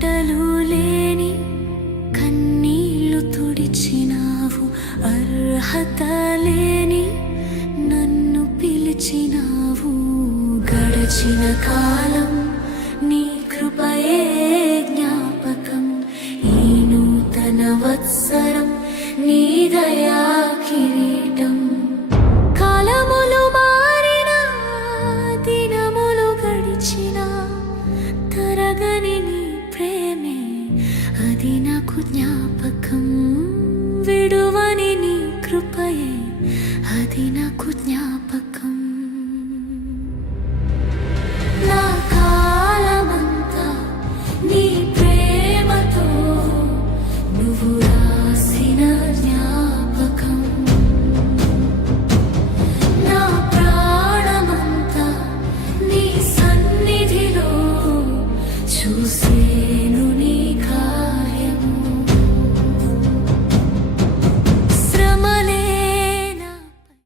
మాటలు లేని కన్నీళ్లు తుడిచినావు, అర్హత లేని నన్ను పిలిచినావు. గడచిన కాలం నీ కృపయే జ్ఞాపకం, ఈ నూతన వత్సరం నీ దయా కిరీటం. కాలములు మారిన, దినములు గడిచిన, తరగని నీ ప్రేమే అది నాకు జ్ఞాపకం. విడువని నీ కృపయే అది నాకు జ్ఞాపకం.